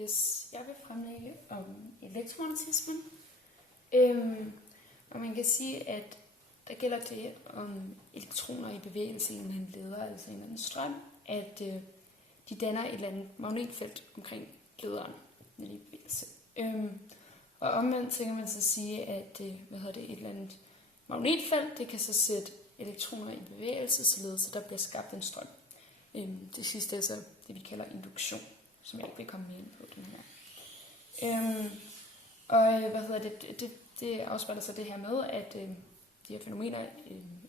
Yes, jeg vil fremlægge om elektromagnetismen. Og man kan sige, at der gælder det om elektroner i bevægelse i en leder, altså en eller anden strøm, at de danner et eller andet magnetfelt omkring lederen, når de er i bevægelse. Og omvendt så kan man så sige, at et eller andet magnetfelt, det kan så sætte elektroner i bevægelse, således at der bliver skabt en strøm. Det sidste er så det, vi kalder induktion, som jeg ikke vil komme mere ind på den her. Det afspejler sig det her med, at de her fænomener,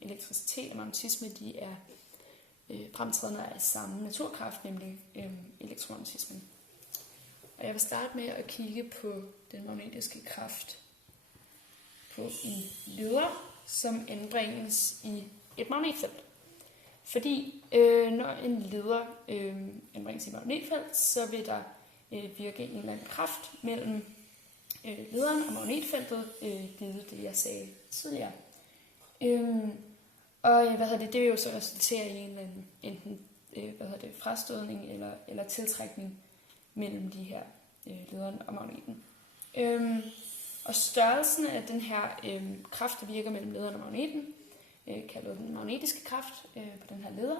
elektricitet og magnetisme, de er fremtrædende af samme naturkraft, nemlig elektromagnetismen. Og jeg vil starte med at kigge på den magnetiske kraft på en leder, som anbringes i et magnetfelt. Fordi når en leder anbringes i et magnetfelt, så vil der virke en eller anden kraft mellem lederen og magnetfeltet, givet det jeg sagde tidligere. Det vil jo så resultere i en eller anden enten frastødning eller tiltrækning mellem de her lederen og magneten. Og størrelsen af den her kraft, der virker mellem lederen og magneten, kaldet den magnetiske kraft på den her leder,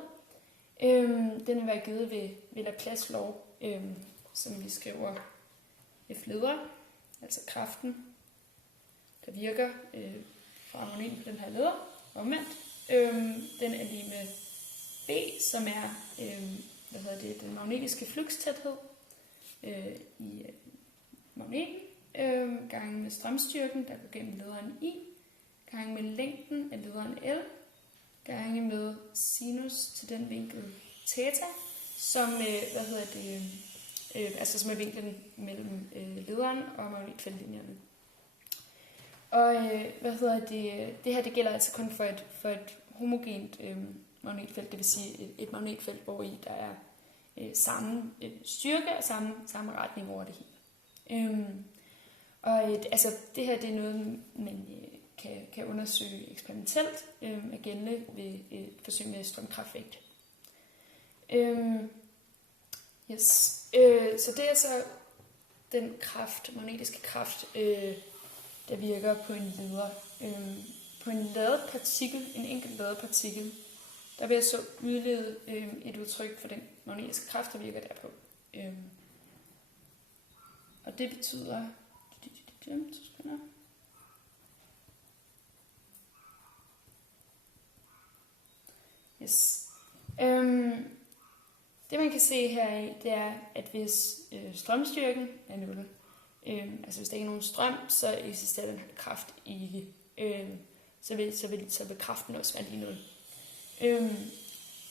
den vil være givet ved Laplace lov, som vi skriver F leder, altså kraften, der virker fra magneten på den her leder, omvendt. Den er lige med B, som er den magnetiske flukstæthed i magneten, gange med strømstyrken, der går gennem lederen I, gange med længden af lederen L, gange med sinus til den vinkel theta, som som er vinklen mellem lederen og magnetfeltlinjerne. Og det her det gælder altså kun for et homogent magnetfelt, det vil sige et magnetfelt, hvor i der er samme styrke og samme retning over det hele. Det her det er noget, man kan undersøge eksperimentelt, er gældende ved et forsøg med strømkraftvægt. Så det er så den magnetiske kraft, der virker på en leder. På en ladet partikel, en enkelt ladet partikel, der vil jeg så udlede et udtryk for den magnetiske kraft, der virker derpå. Og det betyder... Det man kan se her, det er, at hvis strømstyrken er 0, altså hvis der ikke er nogen strøm, så eksisterer den her kraft ikke. Så vil kraften også være lige 0.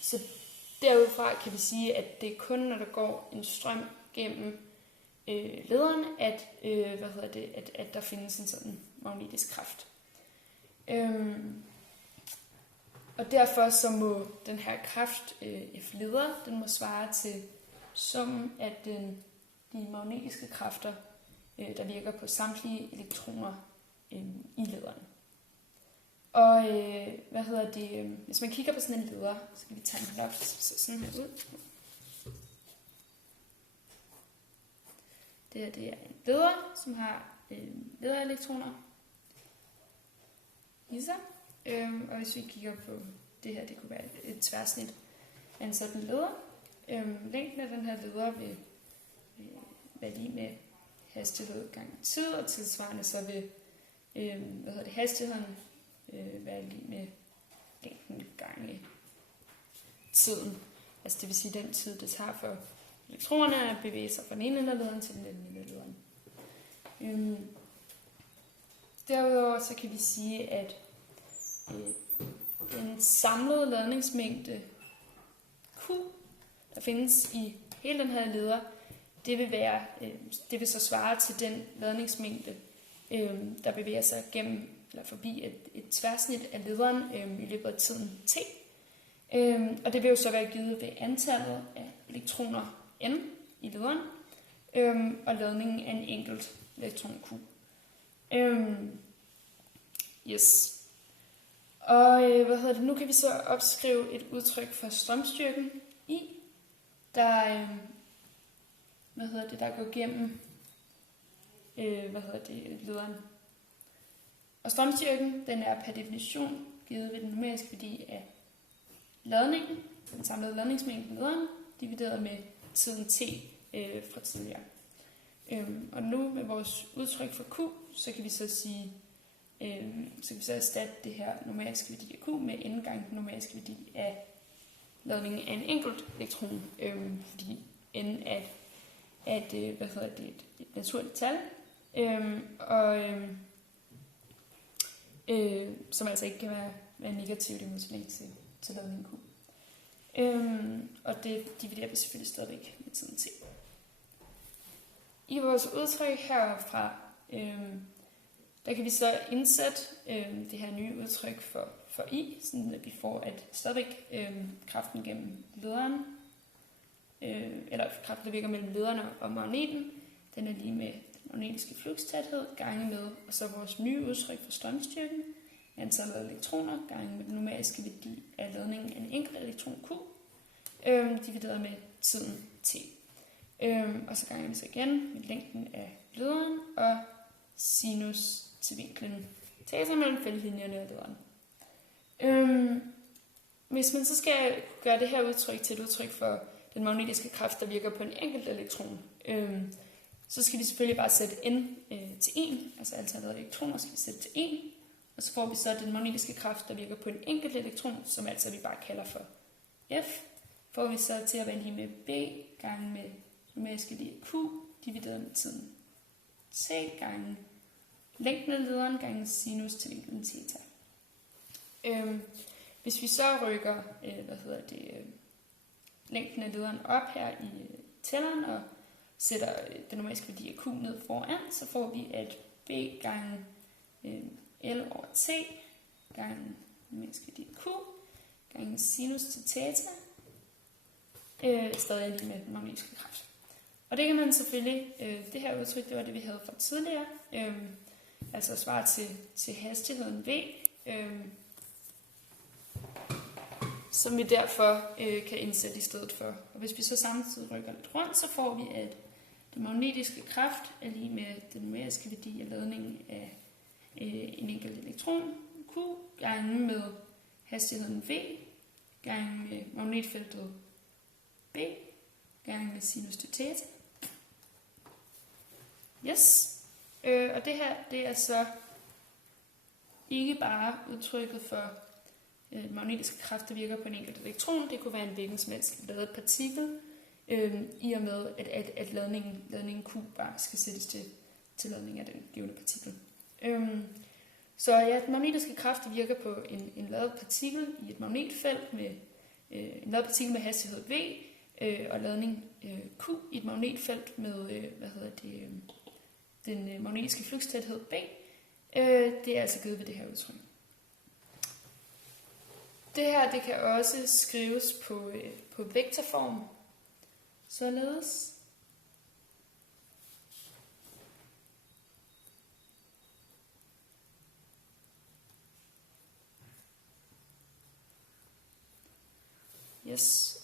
Så derudfra kan vi sige, at det er kun når der går en strøm gennem lederen, at der findes en sådan magnetisk kraft. Og derfor så må den her kraft F leder, den må svare til summen af de magnetiske kræfter, der virker på samtlige elektroner i lederen. Og hvis man kigger på sådan en leder, så kan vi tegne den op, så sådan her ud. Det her det er en leder, som har lederelektroner i sig. Og hvis vi kigger på det her, det kunne være et tværsnit af en sådan leder. Længden af den her leder vil være lige med hastighed gange tid, og tilsvarende så vil hastigheden være lige med længden gange tiden. Altså det vil sige den tid, det tager for elektronerne at bevæge sig fra den ene ende af lederen til den anden ende af lederen. Derudover så kan vi sige, at den samlede ladningsmængde Q, der findes i hele den her leder, det vil så svare til den ladningsmængde, der bevæger sig gennem eller forbi et tværsnit af lederen i løbet af tiden t. Og det vil jo så være givet ved antallet af elektroner n i lederen og ladningen af en enkelt elektron Q. Og nu kan vi så opskrive et udtryk for strømstyrken I, der der går gennem lederen. Og strømstyrken, den er per definition givet ved den numeriske værdi af ladningen, den samlede ladningsmængde i lederen, divideret med tiden t fra tidligere. Og nu med vores udtryk for Q, så kan vi så sige, så kan vi så erstatte det her numeriske værdi af Q med n gange den numeriske værdi af ladningen af en enkelt elektron, fordi n er et naturligt tal, som altså ikke kan være negativt i modsætning til ladningen Q. Og det dividerer vi selvfølgelig stadigvæk med tiden t. I vores udtryk herfra, der kan vi så indsætte det her nye udtryk for I, sådan at vi får at stadigvæk kraften gennem lederen, eller kraften, der virker mellem lederen og magneten, den er lige med den magnetiske flukstæthed gange med, og så vores nye udtryk for strømstyrken, antallet af elektroner gange med den numeriske værdi af ladningen af en enkelt elektron Q, divideret med tiden t. Og så ganger vi så igen med længden af lederen og sinus til vinklen theta mellem feltlinjerne og lederen. Hvis man så skal gøre det her udtryk til et udtryk for den magnetiske kraft, der virker på en enkelt elektron, så skal vi selvfølgelig bare sætte n til 1, altså antallet af elektroner skal vi sætte til 1, og så får vi så den magnetiske kraft, der virker på en enkelt elektron, som altså vi bare kalder for F, får vi så til at være lige med B gange med numeriske værdi af Q, divideret med tiden T gange længden af lederen gange sinus til vinklen theta. Hvis vi så rykker længden af lederen op her i tælleren og sætter den numeriske værdi af Q ned foran, så får vi at B gange L over T gange numeriske værdi af Q gange sinus til theta stadig lige med den magnetiske kraft. Og det kan man selvfølgelig, det her udtryk, det var det vi havde fra tidligere, altså svar til hastigheden v, som vi derfor kan indsætte i stedet for. Og hvis vi så samtidig rykker lidt rundt, så får vi, at den magnetiske kraft er lige med den numeriske værdi af ladningen af en enkelt elektron, Q, gange med hastigheden v, gange med magnetfeltet B, gange med sinus til theta. Yes. Og det her, det er så ikke bare udtrykket for magnetiske kraft, der virker på en enkelt elektron. Det kunne være en hvilken som helst ladet partikel, i og med, at ladningen Q bare skal sættes til ladningen af den givne partikel. Så ja, den magnetiske kraft virker på en ladet partikel i et magnetfelt med en ladet partikel med hastighed v, og ladning Q i et magnetfelt med den magnetiske flukstæthed B. Det er altså givet ved det her udtryk. Det her, det kan også skrives på vektorform, således. Yes.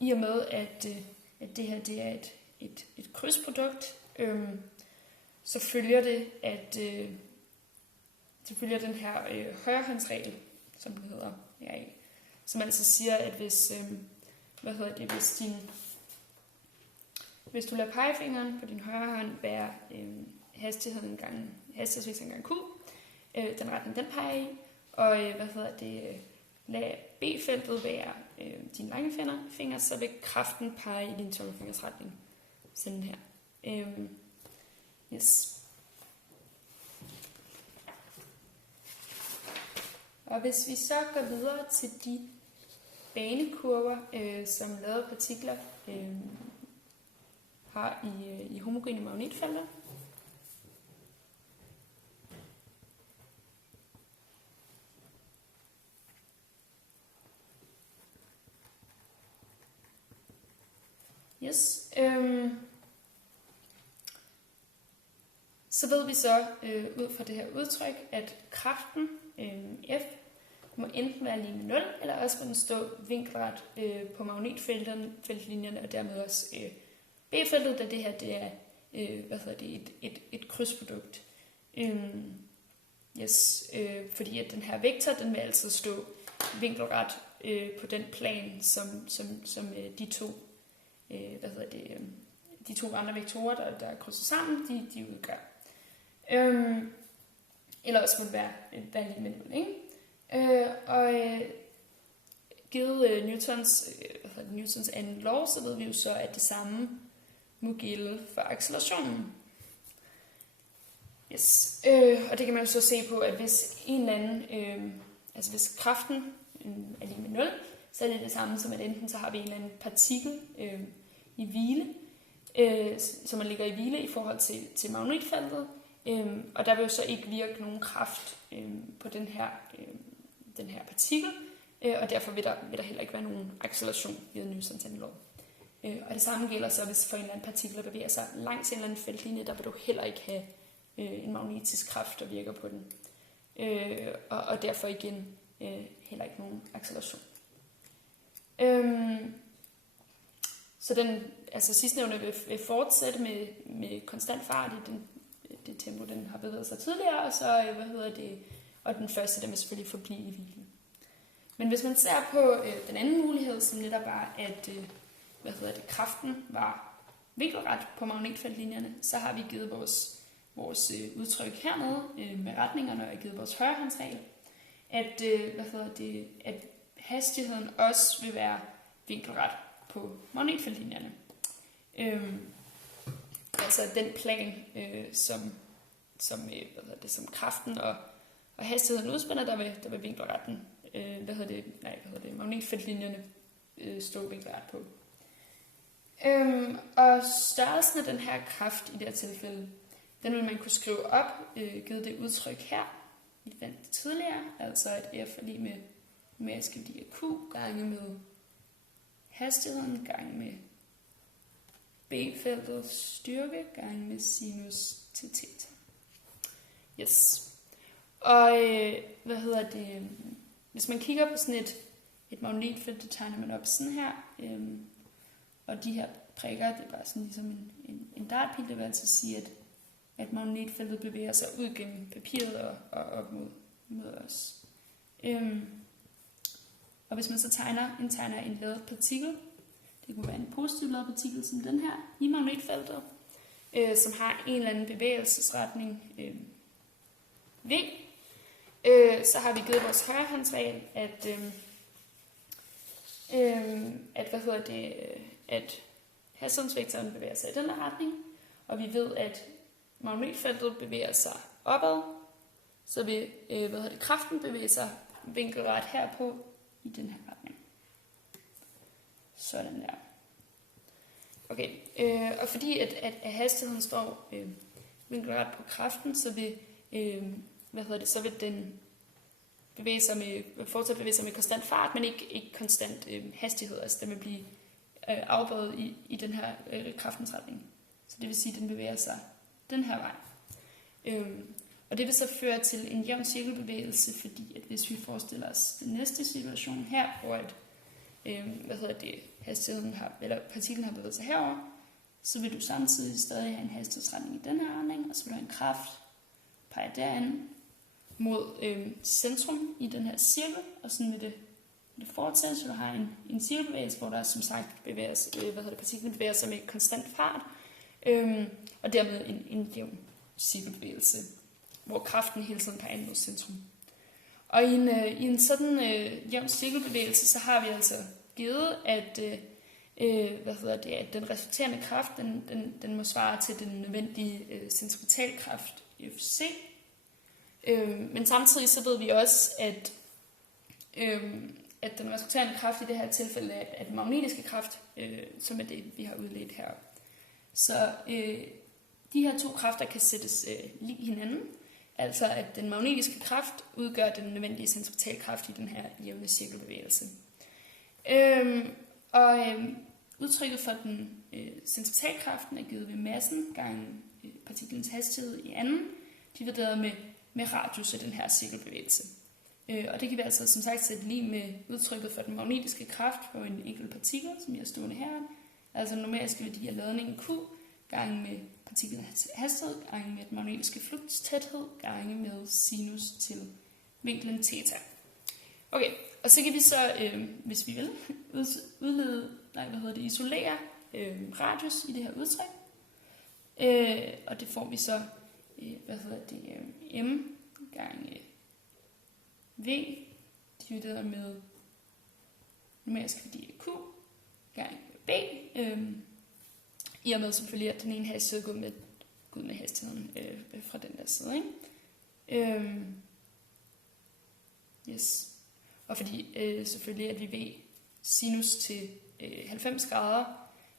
I og med, at det her det er et krydsprodukt, så følger det, at det følger den her højrehåndsregel, som den hedder her, som altså siger, at hvis du lader pegefingeren på din højre hånd være hastighedsvektoren gange Q, den retning den peger i, og lad B-feltet være din langefinger, så vil kraften pege i din tommelfingers retning. Sådan her. Yes. Og hvis vi så går videre til de banekurver, som ladede partikler har i homogene magnetfelter. Yes. Så ved vi så ud fra det her udtryk, at kraften F må enten være lige med 0, eller også må den stå vinkelret på magnetfeltlinjerne, og dermed også B-feltet, da det her det er et krydsprodukt. Fordi at den her vektor, den vil altid stå vinkelret på den plan, som de to andre vektorer, der er krydset sammen, de udgør. Eller også må det være lige med 0, ikke? Givet Newtons anden lov, så ved vi jo så, at det samme må gælde for accelerationen. Yes. Og det kan man jo så se på, at hvis en eller anden, hvis kraften er lige med 0, så er det det samme som, at enten så har vi en eller anden partikel i hvile, som man ligger i hvile i forhold til magnetfeltet, og der vil jo så ikke virke nogen kraft på den her partikel, og derfor vil der heller ikke være nogen acceleration ved Newtons anden lov. Og det samme gælder så, hvis for en eller anden partikel der bevæger sig langs en eller anden feltlinje, der vil du heller ikke have en magnetisk kraft, der virker på den. Og derfor igen heller ikke nogen acceleration. Så den sidstnævnte vil fortsætte med konstant fart i det tempo, den har bevæget sig tidligere, og så og den første, den vil selvfølgelig forblive i hvile. Men hvis man ser på den anden mulighed, som netop var, at kraften var vinkelret på magnetfeltlinjerne, så har vi givet vores udtryk hernede med retningerne og givet vores højrehåndsregel, at hastigheden også vil være vinkelret på magnetfeltlinjerne. Altså den plan, som kraften og hastigheden udspænder, der vil vinkelretten, magnetfeltlinjerne stå vinkelret på. Og størrelsen af den her kraft i det her tilfælde, den vil man kunne skrive op, givet det udtryk her, vi fandt tidligere, altså at F er lige med at skrive de Q gange med hastigheden, gange med B-feltets styrke, gange med sinus til theta. Yes. Og hvis man kigger på sådan et magnetfelt, det tegner man op sådan her, og de her prikker, det er bare sådan ligesom en dartpil, det vil altså sige, at magnetfeltet bevæger sig ud gennem papiret og op mod os. Og hvis man så tegner en ladet partikel, det kunne være en positiv ladet partikel som den her i magnetfeltet, som har en eller anden bevægelsesretning V, så har vi givet vores højrehåndsregel, at hastighedsvektoren bevæger sig i den her retning, og vi ved, at magnetfeltet bevæger sig opad, så vil kraften bevæge sig vinkelret herpå i den her retning. Sådan der. Okay, og fordi at hastigheden står vinkelret på kraften, så vil så vil den fortsat bevæge sig med konstant fart, men ikke konstant hastighed. Altså den vil blive afbøjet i den her kraftens retning. Så det vil sige, at den bevæger sig den her vej. Og det vil så føre til en jævn cirkelbevægelse, fordi at hvis vi forestiller os den næste situation her, hvor hastigheden partiklen har bevæget sig herover, så vil du samtidig stadig have en hastighedsretning i den her retning, og så vil du have en kraft pege derind mod centrum i den her cirkel, og sådan vil det fortsætte, så du har en cirkelbevægelse, hvor der som sagt partiklen bevæger sig med konstant fart, og dermed en jævn cirkelbevægelse, hvor kraften hele tiden peger mod centrum. Og i en sådan jævn cirkelbevægelse, så har vi altså givet, at at den resulterende kraft, den må svare til den nødvendige centripetalkraft Fc. Men samtidig så ved vi også, at den resulterende kraft i det her tilfælde er den magnetiske kraft, som er det, vi har udledt her. Så de her to kræfter kan sættes lig hinanden, altså at den magnetiske kraft udgør den nødvendige centripetalkraft i den her jævne cirkelbevægelse. Udtrykket for den centripetalkraften er givet ved massen gange partiklens hastighed i anden, divideret med radius af den her cirkelbevægelse. Og det kan vi altså som sagt sætte lige med udtrykket for den magnetiske kraft på en enkelt partikel, som jeg har stående her. Altså numeriske værdi af ladningen Q, gange med partiklens hastighed, gange med den magnetiske flugtstæthed, gange med sinus til vinklen theta. Okay, og så kan vi så, hvis vi vil, isolere radius i det her udtryk. Og det får vi så, m gange v divideret med numerisk værdi af q gange b. I og med selvfølgelig, at den ene hastighed går med hastigheden fra den der side, ikke? Yes. Og fordi selvfølgelig, at vi ved sinus til 90 grader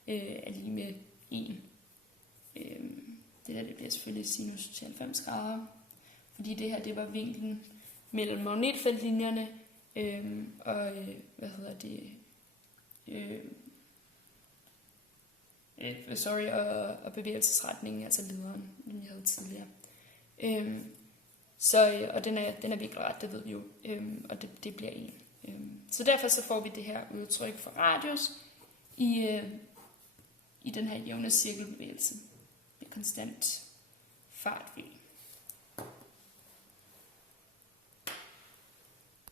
er lige med 1. Det bliver selvfølgelig sinus til 90 grader, fordi det her, det var vinklen mellem magnetfeltlinjerne og bevægelsesretningen, altså lederen, den vi havde tidligere. Og den er vinkelret, det ved vi jo, og det bliver 1. Så derfor så får vi det her udtryk for radius i den her jævne cirkelbevægelse med konstant fart v.